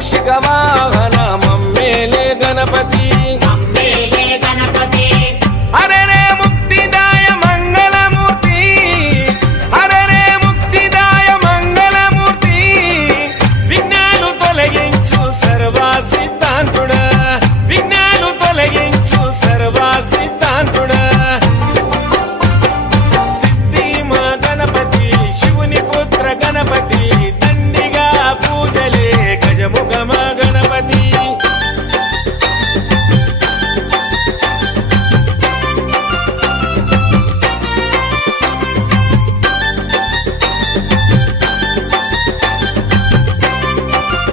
మూషిక వాహన మమ్మేలే గణపతి హరే రే ముక్తిదాయ మంగళమూర్తి హరే రే ముక్తిదాయ మంగళమూర్తి విఘ్నాలు తొలగించు సర్వా సిద్ధాంతుడా విఘ్నాలు తొలగించు సర్వా సిద్ధాంతుడా సిద్ధి మా గణపతి శివుని పుత్ర గణపతి దండిగా పూజలే గజముఖమా